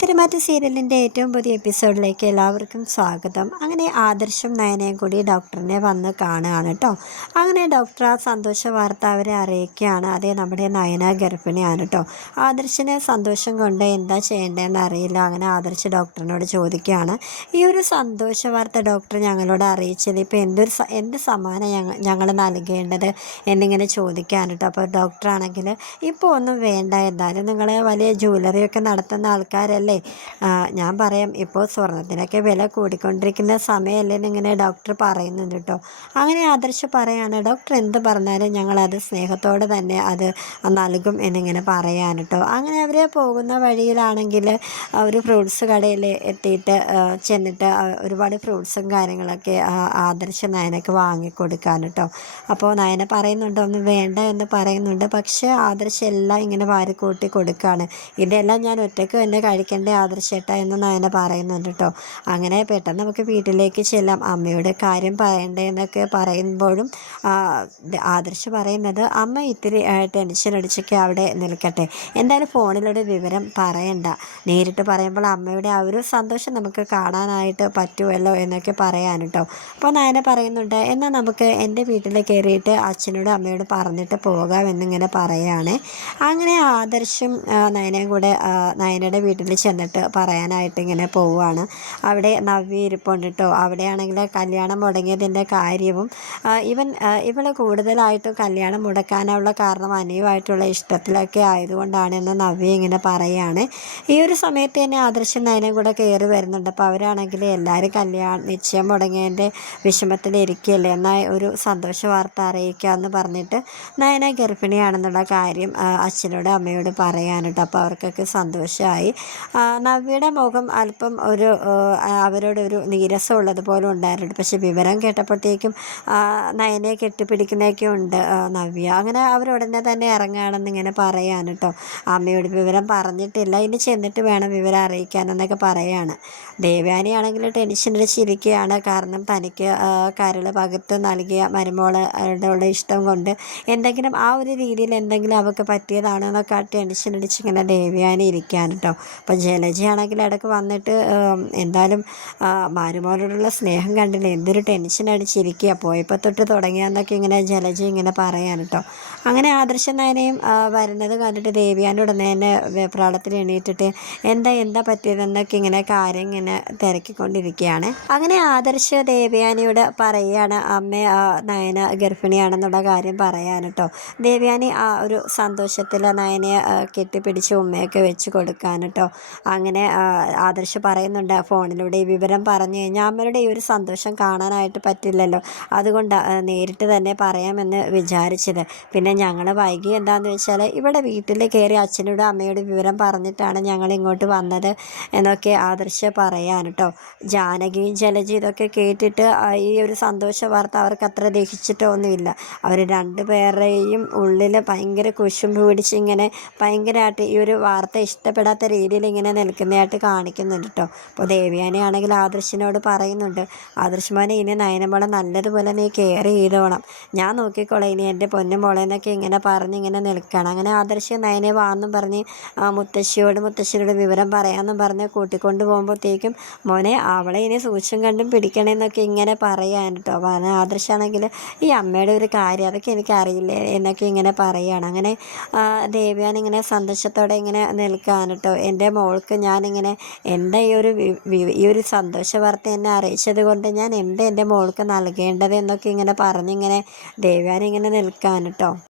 തിരുമാറ്റ സീരിയലിൻ്റെ ഏറ്റവും പുതിയ എപ്പിസോഡിലേക്ക് എല്ലാവർക്കും സ്വാഗതം. അങ്ങനെ ആദർശം നയനയും കൂടി ഡോക്ടറിനെ വന്ന് കാണുകയാണ് കേട്ടോ. അങ്ങനെ ഡോക്ടർ ആ സന്തോഷ വാർത്ത അവരെ അറിയിക്കുകയാണ്. അതേ നമ്മുടെ നയന ഗർഭിണിയാണ് കേട്ടോ. ആദർശിന് സന്തോഷം കൊണ്ട് എന്താ ചെയ്യേണ്ടതെന്ന് അറിയില്ല. അങ്ങനെ ആദർശ് ഡോക്ടറിനോട് ചോദിക്കുകയാണ്, ഈ ഒരു സന്തോഷ വാർത്ത ഡോക്ടർ ഞങ്ങളോട് അറിയിച്ചത് ഇപ്പോൾ എന്ത് സമ്മാനം ഞങ്ങൾ നൽകേണ്ടത് എന്നിങ്ങനെ ചോദിക്കുകയാണ് കേട്ടോ. അപ്പോൾ ഡോക്ടറാണെങ്കിൽ ഇപ്പോൾ ഒന്നും വേണ്ട, എന്തായാലും നിങ്ങൾ വലിയ ജ്വല്ലറിയൊക്കെ നടത്തുന്ന ആൾക്കാരല്ലേ, ഞാൻ പറയാം, ഇപ്പോൾ സ്വർണത്തിനൊക്കെ വില കൂടിക്കൊണ്ടിരിക്കുന്ന സമയമല്ലേ എന്നിങ്ങനെ ഡോക്ടർ പറയുന്നുണ്ട് കേട്ടോ. അങ്ങനെ ആദർശ് പറയാണ്, ഡോക്ടർ എന്ത് പറഞ്ഞാലും ഞങ്ങളത് സ്നേഹത്തോടെ തന്നെ അത് നൽകും എന്നിങ്ങനെ പറയാൻ കേട്ടോ. അങ്ങനെ അവർ പോകുന്ന വഴിയിലാണെങ്കിൽ ഒരു ഫ്രൂട്ട്സ് കടയിൽ എത്തിയിട്ട് ചെന്നിട്ട് ഒരുപാട് ഫ്രൂട്ട്സും കാര്യങ്ങളൊക്കെ ആദർശ് നയനക്ക് വാങ്ങിക്കൊടുക്കാൻ കേട്ടോ. അപ്പോൾ നയന പറയുന്നുണ്ട് ഒന്നും വേണ്ട എന്ന് പറയുന്നുണ്ട്. പക്ഷേ ആദർശ് എല്ലാം ഇങ്ങനെ വാരിക്കൂട്ടി കൊടുക്കുകയാണ്. ഇതെല്ലാം ഞാൻ ഒറ്റയ്ക്ക് തന്നെ കഴിക്കേണ്ട ആദർശേട്ട എന്ന് നയന പറയുന്നുണ്ട് കേട്ടോ. അങ്ങനെ പെട്ടെന്ന് നമുക്ക് വീട്ടിലേക്ക് ചെല്ലാം, അമ്മയോട് കാര്യം പറയണ്ടേ എന്നൊക്കെ പറയുമ്പോഴും ആദർശ് പറയുന്നത്, അമ്മ ഇത്തിരി ടെൻഷൻ അടിച്ചൊക്കെ അവിടെ നിൽക്കട്ടെ, എന്തായാലും ഫോണിലൂടെ വിവരം പറയണ്ട, നേരിട്ട് പറയുമ്പോൾ അമ്മയുടെ ആ ഒരു സന്തോഷം നമുക്ക് കാണാനായിട്ട് പറ്റുമല്ലോ എന്നൊക്കെ പറയാൻ കേട്ടോ. അപ്പോൾ നയന പറയുന്നുണ്ട്, എന്നാൽ നമുക്ക് എൻ്റെ വീട്ടിൽ കയറിയിട്ട് അച്ഛനോടും അമ്മയോട് പറഞ്ഞിട്ട് പോകാം എന്നിങ്ങനെ പറയുകയാണ്. അങ്ങനെ ആദർശും നയനയും കൂടെ നയനയുടെ വീട്ടിൽ ചെന്നിട്ട് പറയാനായിട്ട് ഇങ്ങനെ പോവുകയാണ്. അവിടെ നവ്യ ഇരിപ്പുണ്ട് കേട്ടോ. അവിടെയാണെങ്കിൽ കല്യാണം മുടങ്ങിയതിൻ്റെ കാര്യവും ഇവൾ കൂടുതലായിട്ടും കല്യാണം മുടക്കാനുള്ള കാരണം അനുവായിട്ടുള്ള ഇഷ്ടത്തിലൊക്കെ ആയതുകൊണ്ടാണെന്ന് നവ്യ ഇങ്ങനെ പറയുകയാണ്. ഈ ഒരു സമയത്ത് തന്നെ ആദർശം നയനം കൂടെ കയറി വരുന്നുണ്ട്. അപ്പോൾ അവരാണെങ്കിൽ എല്ലാവരും നിശ്ചയം മുടങ്ങിയതിൻ്റെ വിഷമത്തിലിരിക്കുകയല്ലേ, എന്നാൽ ഒരു സന്തോഷ വാർത്ത അറിയിക്കാമെന്ന് പറഞ്ഞിട്ട് നയന ഗർഭിണിയാണെന്നുള്ള കാര്യം അച്ഛനോടും അമ്മയോടും പറയാൻ കേട്ടോ. അപ്പോൾ അവർക്കൊക്കെ സന്തോഷമായി. നവ്യയുടെ മുഖം അല്പം അവരോടൊരു നീരസം ഉള്ളതുപോലെ ഉണ്ടായിരുന്നു. പക്ഷെ വിവരം കേട്ടപ്പോഴത്തേക്കും നയനെ കെട്ടിപ്പിടിക്കുന്നതൊക്കെ ഉണ്ട് നവ്യ. അങ്ങനെ അവരുടനെ തന്നെ ഇറങ്ങുകയാണെന്ന് ഇങ്ങനെ പറയാൻ കേട്ടോ. അമ്മയോട് വിവരം പറഞ്ഞിട്ടില്ല, ഇനി ചെന്നിട്ട് വേണം വിവരം അറിയിക്കാനെന്നൊക്കെ പറയാണ്. ദേവയാനിയാണെങ്കിൽ ടെൻഷൻ അടിച്ചിരിക്കുകയാണ്. കാരണം തനിക്ക് കരൾ പകുത്ത് നൽകിയ മരുമോളുടെ ഇഷ്ടം കൊണ്ട് എന്തെങ്കിലും ആ ഒരു രീതിയിൽ എന്തെങ്കിലും അവൾക്ക് പറ്റിയതാണോ എന്നൊക്കെ ടെൻഷൻ അടിച്ചിങ്ങനെ ദേവയാനി ഇരിക്കാൻ കേട്ടോ. അപ്പോൾ ജലജയാണെങ്കിൽ ഇടയ്ക്ക് വന്നിട്ട് എന്തായാലും മരുമോനോടുള്ള സ്നേഹം കണ്ടില്ല, എന്തൊരു ടെൻഷൻ അടിച്ചിരിക്കുക, പോയപ്പോൾ തൊട്ട് തുടങ്ങിയെന്നൊക്കെ ഇങ്ങനെ ജലജ ഇങ്ങനെ പറയാൻ കേട്ടോ. അങ്ങനെ ആദർശ നയനയും വരുന്നത് കണ്ടിട്ട് ദേവ്യാൻ്റെ ഉടനെ തന്നെ വെപ്രാളത്തിൽ എണീറ്റിട്ട് എന്താ പറ്റിയതെന്നൊക്കെ ഇങ്ങനെ കാര്യം ഇങ്ങനെ തിരക്കിക്കൊണ്ടിരിക്കുകയാണ്. അങ്ങനെ ആദർശ ദേവയാനിയോട് പറയുകയാണ്, അമ്മ നയന ഗർഭിണിയാണെന്നുള്ള കാര്യം പറയാൻ കേട്ടോ. ദേവയാനി ആ ഒരു സന്തോഷത്തിൽ നയനയെ കെട്ടിപ്പിടിച്ച് ഉമ്മയൊക്കെ വെച്ച് കൊടുക്കാൻ കേട്ടോ. അങ്ങനെ ആദർശ് പറയുന്നുണ്ട്, ഫോണിലൂടെ ഈ വിവരം പറഞ്ഞു കഴിഞ്ഞാൽ അമ്മയുടെ ഈ ഒരു സന്തോഷം കാണാനായിട്ട് പറ്റില്ലല്ലോ, അതുകൊണ്ട് നേരിട്ട് തന്നെ പറയാമെന്ന് വിചാരിച്ചത്. പിന്നെ ഞങ്ങൾ വൈകി എന്താണെന്ന് വെച്ചാൽ ഇവിടെ വീട്ടിൽ കയറി അച്ഛനോടും അമ്മയോടും വിവരം പറഞ്ഞിട്ടാണ് ഞങ്ങൾ ഇങ്ങോട്ട് വന്നത് എന്നൊക്കെ ആദർശ് പറയാൻ കേട്ടോ. ജാനകിയും ജലജയും ഇതൊക്കെ കേട്ടിട്ട് ഈ ഒരു സന്തോഷ വാർത്ത അവർക്ക് അത്ര ദഹിച്ചിട്ടൊന്നുമില്ല. അവർ രണ്ടുപേരുടെയും ഉള്ളിൽ ഭയങ്കര കുശുമ്പ് പിടിച്ച് ഇങ്ങനെ ഭയങ്കരമായിട്ട് ഈ ഒരു വാർത്ത ഇഷ്ടപ്പെടാത്ത രീതിയിൽ ഇങ്ങനെ നിൽക്കുന്നതായിട്ട് കാണിക്കുന്നുണ്ട് കേട്ടോ. അപ്പോൾ ദേവയാനിയാണെങ്കിൽ ആദർശിനോട് പറയുന്നുണ്ട്, ആദർശ് മോനെ ഇനി നയനമോളെ നല്ലതുപോലെ നീ കെയർ ചെയ്തോണം, ഞാൻ നോക്കിക്കോളാം ഇനി എൻ്റെ പൊന്നും മോളെ എന്നൊക്കെ ഇങ്ങനെ ഇങ്ങനെ നിൽക്കണം. അങ്ങനെ ആദർശ് നയനെ വാന്നും പറഞ്ഞ് മുത്തശ്ശിയോട് വിവരം പറയാമെന്നും പറഞ്ഞ് കൂട്ടിക്കൊണ്ട് പോകുമ്പോഴത്തേക്കും മോനെ അവളെ ഇനി സൂക്ഷ്യം കണ്ടും പിടിക്കണമെന്നൊക്കെ ഇങ്ങനെ പറയാൻ കേട്ടോ. പറഞ്ഞ ആദർശാണെങ്കിൽ ഈ അമ്മയുടെ ഒരു കാര്യം അതൊക്കെ എനിക്കറിയില്ലേ എന്നൊക്കെ ഇങ്ങനെ പറയുകയാണ്. അങ്ങനെ ദേവയാനി ഇങ്ങനെ സന്തോഷത്തോടെ ഇങ്ങനെ നിൽക്കാൻ കേട്ടോ. എൻ്റെ മോൾക്ക് ഞാനിങ്ങനെ ഈ ഒരു സന്തോഷ വാർത്ത എന്നെ അറിയിച്ചത് കൊണ്ട് ഞാൻ എൻ്റെ മോൾക്ക് നൽകേണ്ടത് എന്നൊക്കെ ഇങ്ങനെ പറഞ്ഞിങ്ങനെ ദേവയാനി ഇങ്ങനെ നിൽക്കാൻ കേട്ടോ.